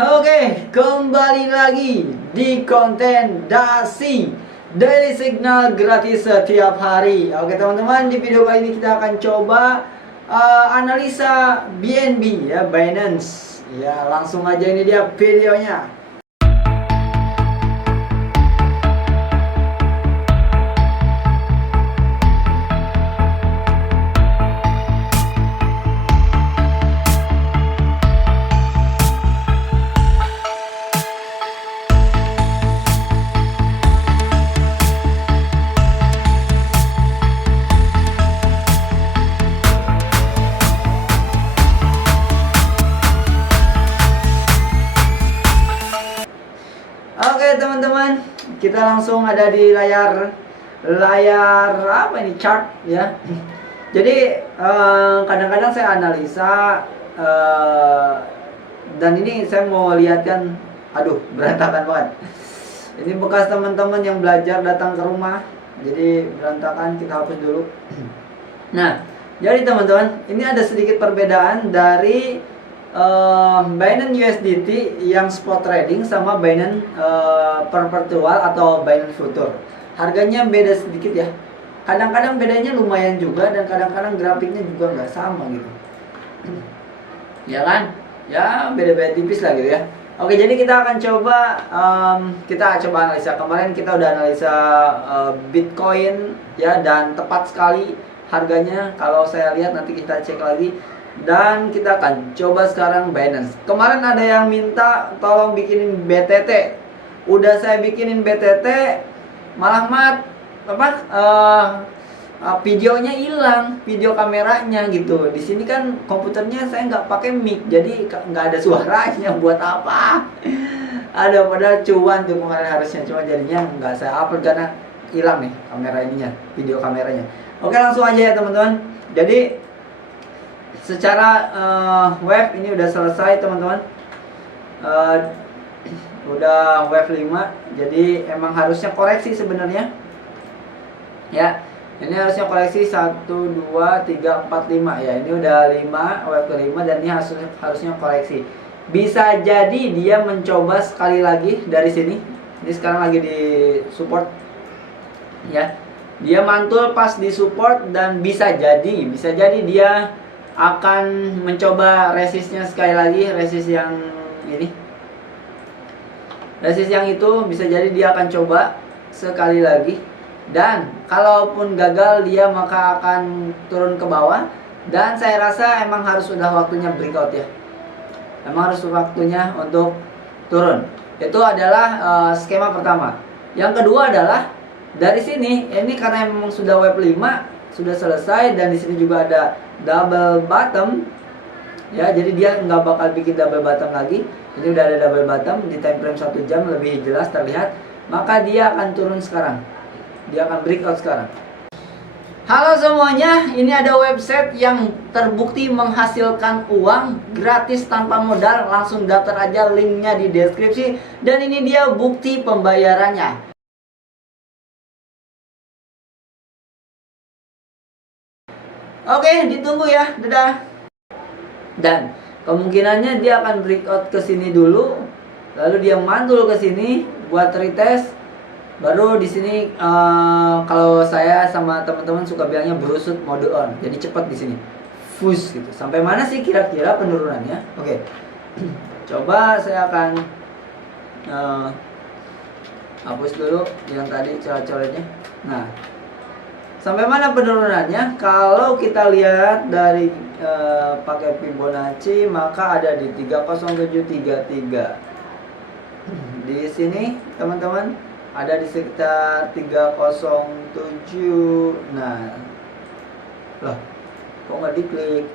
Oke, kembali lagi di konten Dasi Daily Signal gratis setiap hari. Oke teman-teman, di video kali ini kita akan coba analisa BNB ya, Binance. Ya, langsung aja ini dia videonya. Oke teman-teman, kita langsung ada di layar apa ini, chart ya. Jadi kadang-kadang saya analisa dan ini saya mau lihatkan, aduh berantakan banget. Ini bekas teman-teman yang belajar datang ke rumah, jadi berantakan, kita hapus dulu. Nah, jadi teman-teman, ini ada sedikit perbedaan dari Binance USDT yang spot trading sama Binance perpetual atau Binance future. Harganya beda sedikit ya. Kadang-kadang bedanya lumayan juga dan kadang-kadang grafiknya juga nggak sama gitu. Ya kan? Ya beda-beda tipis lah gitu ya. Oke, jadi kita akan coba analisa. Kemarin kita udah analisa Bitcoin ya, dan tepat sekali harganya. Kalau saya lihat nanti kita cek lagi. Dan kita akan coba sekarang Binance. Kemarin ada yang minta tolong bikinin BTT. Udah saya bikinin BTT, malah videonya hilang, video kameranya gitu. Di sini kan komputernya saya nggak pakai mic, jadi nggak ada suaranya. Buat apa? Ada padahal cuan tuh kemarin harusnya, cuma jadinya nggak saya upload karena hilang nih kamera ininya, video kameranya. Oke, langsung aja ya teman-teman. Jadi secara wave ini udah selesai teman-teman, udah wave 5, jadi emang harusnya koreksi sebenarnya ya. Ini harusnya koreksi 1, 2, 3, 4, 5 ya. Ini udah 5, wave ke-5, dan ini harusnya koreksi. Bisa jadi dia mencoba sekali lagi dari sini. Ini sekarang lagi di support ya. Dia mantul pas di support, dan bisa jadi dia akan mencoba resistnya sekali lagi, resist yang ini, resist yang itu bisa jadi dia akan coba sekali lagi. Dan kalaupun gagal dia maka akan turun ke bawah, dan saya rasa emang harus sudah waktunya breakout ya, emang harus waktunya untuk turun. Itu adalah skema pertama. Yang kedua adalah dari sini, ini karena memang sudah wave 5 sudah selesai, dan di sini juga ada double bottom ya, jadi dia nggak bakal bikin double bottom lagi. Ini udah ada double bottom di time frame 1 jam, lebih jelas terlihat. Maka dia akan turun sekarang, dia akan breakout sekarang. Halo semuanya, ini ada website yang terbukti menghasilkan uang gratis tanpa modal. Langsung daftar aja, linknya di deskripsi. Dan ini dia bukti pembayarannya. Oke, ditunggu ya, dadah. Dan kemungkinannya dia akan breakout ke sini dulu, lalu dia mantul ke sini buat retest. Baru di sini kalau saya sama teman-teman suka bilangnya brusut mode on. Jadi cepat di sini. Fush gitu. Sampai mana sih kira-kira penurunannya? Oke. Coba saya akan hapus dulu yang tadi coret-coretnya. Nah, sampai mana penurunannya? Kalau kita lihat dari pakai Fibonacci, maka ada di 30733. Di sini teman-teman ada di sekitar 307. Nah, loh, kok nggak diklik?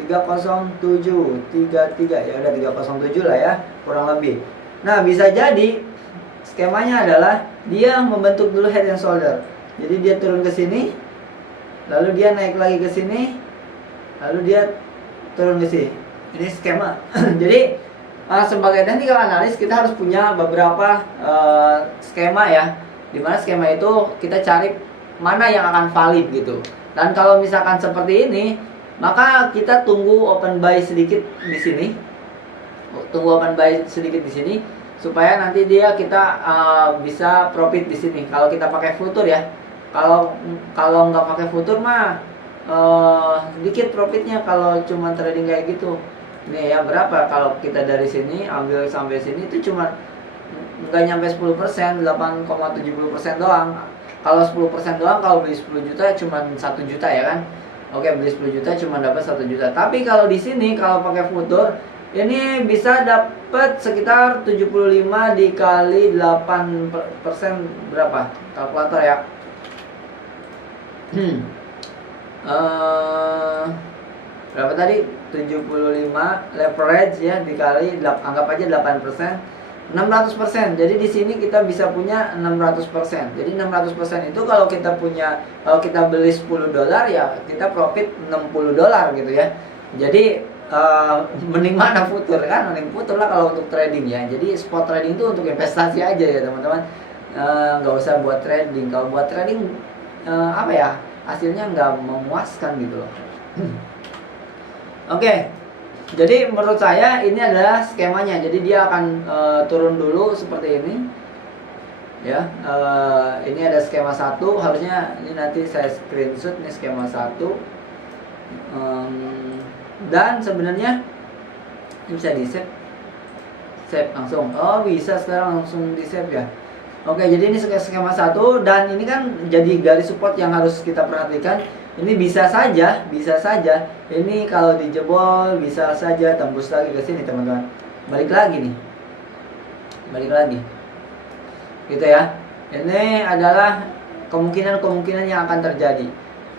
30733 ya, udah 307 lah ya, kurang lebih. Nah, bisa jadi skemanya adalah dia membentuk dulu head and shoulder. Jadi dia turun ke sini, lalu dia naik lagi ke sini, lalu dia turun ke sini. Ini skema. Jadi sebagai technical analis kita harus punya beberapa skema ya. Dimana skema itu kita cari mana yang akan valid gitu. Dan kalau misalkan seperti ini, maka kita tunggu open buy sedikit di sini. tunggu open buy sedikit di sini supaya nanti kita bisa profit di sini. Kalau kita pakai futur ya. Kalau nggak pakai futur mah sedikit profitnya kalau cuma trading kayak gitu. Nih ya, berapa kalau kita dari sini ambil sampai sini itu cuma nggak nyampe 10%, 8,70% doang. Kalau 10% doang, kalau beli 10 juta cuma 1 juta ya kan. Oke, beli 10 juta cuma dapat 1 juta. Tapi kalau di sini kalau pakai futur ini bisa dapat sekitar 75 dikali 8% berapa? Kalkulator ya. Berapa tadi? 75 leverage ya dikali anggap aja 8%, 600%. Jadi di sini kita bisa punya 600%. Jadi 600% itu kalau kita beli $10 ya kita profit $60 gitu ya. Jadi mending mana futur kan? Mending futur lah kalau untuk trading ya. Jadi spot trading itu untuk investasi aja ya teman-teman. Nggak usah buat trading. Kalau buat trading apa ya? Hasilnya nggak memuaskan gitu loh. Oke, jadi menurut saya ini adalah skemanya. Jadi dia akan turun dulu seperti ini, ya. Ini ada skema 1. Harusnya ini nanti saya screenshot nih skema 1. Dan sebenarnya ini bisa di save langsung. Oh bisa sekarang langsung di save ya. Oke, jadi ini skema 1 dan ini kan jadi garis support yang harus kita perhatikan. Ini bisa saja ini kalau dijebol bisa saja tembus lagi ke sini teman-teman. Balik lagi gitu ya. Ini adalah kemungkinan yang akan terjadi.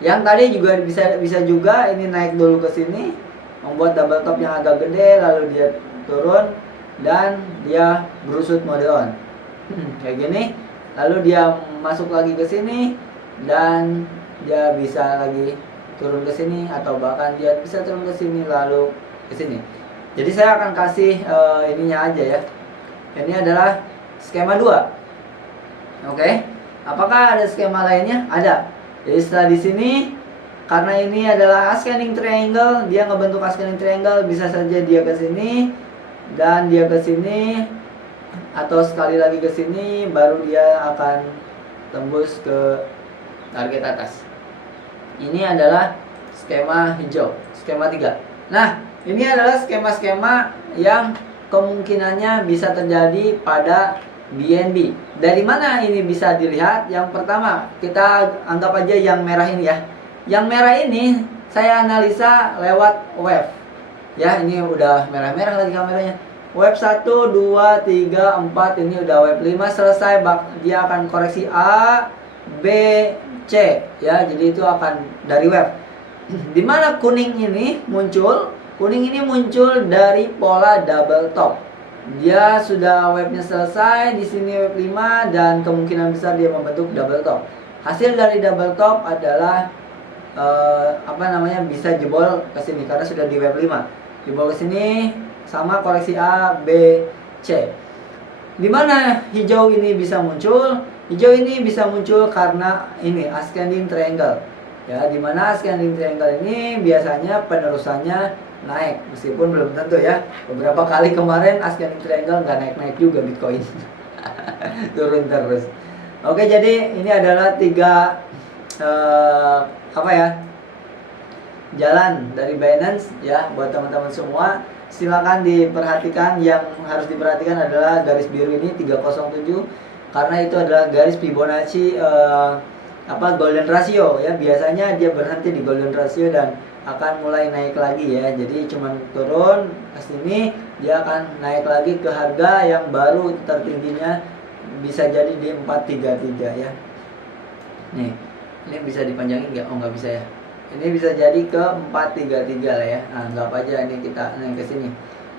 Yang tadi juga bisa juga ini naik dulu ke sini, membuat double top yang agak gede, lalu dia turun dan dia berusut mode on. Kayak gini, lalu dia masuk lagi ke sini dan dia bisa lagi turun ke sini atau bahkan dia bisa turun ke sini lalu ke sini. Jadi saya akan kasih ininya aja ya. Ini adalah skema 2. Oke. Apakah ada skema lainnya? Ada. Jadi setelah di sini karena ini adalah ascending triangle, dia ngebentuk ascending triangle, bisa saja dia ke sini dan dia ke sini atau sekali lagi ke sini baru dia akan tembus ke target atas. Ini adalah skema hijau, skema 3. Nah, ini adalah skema-skema yang kemungkinannya bisa terjadi pada BNB. Dari mana ini bisa dilihat? Yang pertama, kita anggap aja yang merah ini ya. Yang merah ini saya analisa lewat wave. Ya, ini udah merah-merah lagi kameranya. Wave 1, 2, 3, 4 ini udah wave 5 selesai, dia akan koreksi A, B, C ya. Jadi itu akan dari wave. Di mana kuning ini muncul? Kuning ini muncul dari pola double top. Dia sudah wave-nya selesai, di sini wave 5 dan kemungkinan besar dia membentuk double top. Hasil dari double top adalah bisa jebol ke sini karena sudah di wave 5. Jebol ke sini sama koreksi A, B, C. Di mana hijau ini bisa muncul? Hijau ini bisa muncul karena ini ascending triangle. Ya, di mana ascending triangle ini biasanya penerusannya naik meskipun belum tentu ya. Beberapa kali kemarin ascending triangle nggak naik-naik juga Bitcoin. Turun terus. Oke, jadi ini adalah 3 jalan dari Binance ya buat teman-teman semua. Silakan diperhatikan, yang harus diperhatikan adalah garis biru ini 307 karena itu adalah garis Fibonacci golden ratio ya. Biasanya dia berhenti di golden ratio dan akan mulai naik lagi ya. Jadi cuman turun ke sini, dia akan naik lagi ke harga yang baru tertingginya bisa jadi di 433 ya. Nih, ini bisa dipanjangin nggak? Oh nggak bisa ya. Ini bisa jadi ke 433 lah ya. Nah, anggap aja ini kita naik ke sini.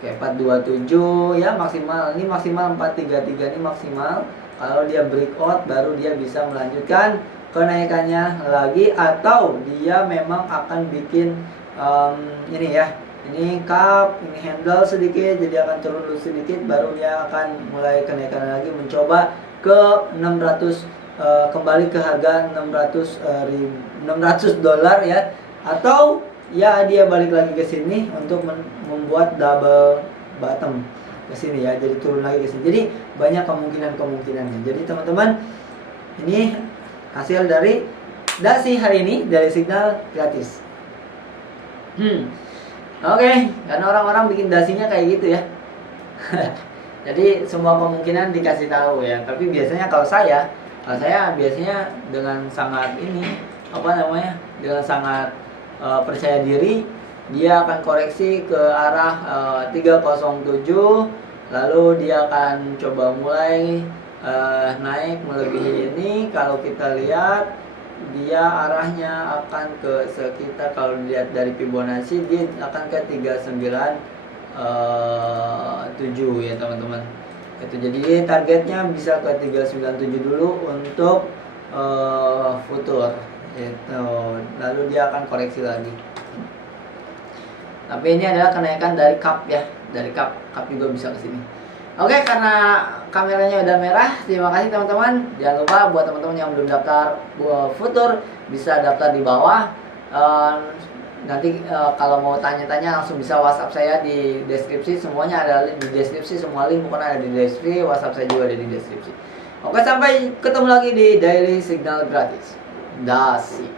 Oke, 427 ya maksimal. Ini maksimal 433 ini maksimal. Kalau dia breakout baru dia bisa melanjutkan kenaikannya lagi atau dia memang akan bikin ini ya. Ini cup, ini handle sedikit jadi akan turun dulu sedikit baru dia akan mulai kenaikan lagi mencoba ke 600 kembali ke harga 600 dolar ya, atau ya dia balik lagi ke sini untuk membuat double bottom ke sini ya, jadi turun lagi ke sini. Jadi banyak kemungkinannya. Jadi teman-teman, ini hasil dari dasi hari ini dari signal gratis. Oke, karena orang-orang bikin dasinya kayak gitu ya. Jadi semua kemungkinan dikasih tahu ya. Tapi biasanya kalau saya biasanya dengan sangat ini dengan sangat percaya diri, dia akan koreksi ke arah 307, lalu dia akan coba mulai naik melebihi ini. Kalau kita lihat dia arahnya akan ke sekitar, kalau dilihat dari Fibonacci dia akan ke 397 ya teman-teman. Itu jadi targetnya bisa ke 397 dulu untuk futur itu, lalu dia akan koreksi lagi. Tapi ini adalah kenaikan dari cup ya, dari cup juga bisa ke sini. Oke, karena kameranya udah merah, terima kasih teman-teman. Jangan lupa buat teman-teman yang belum daftar futur, bisa daftar di bawah. Nanti kalau mau tanya-tanya langsung bisa WhatsApp saya di deskripsi, semuanya ada di deskripsi, semua link bukan ada di deskripsi, WhatsApp saya juga ada di deskripsi. Oke, sampai ketemu lagi di Daily Signal Gratis. Dasi.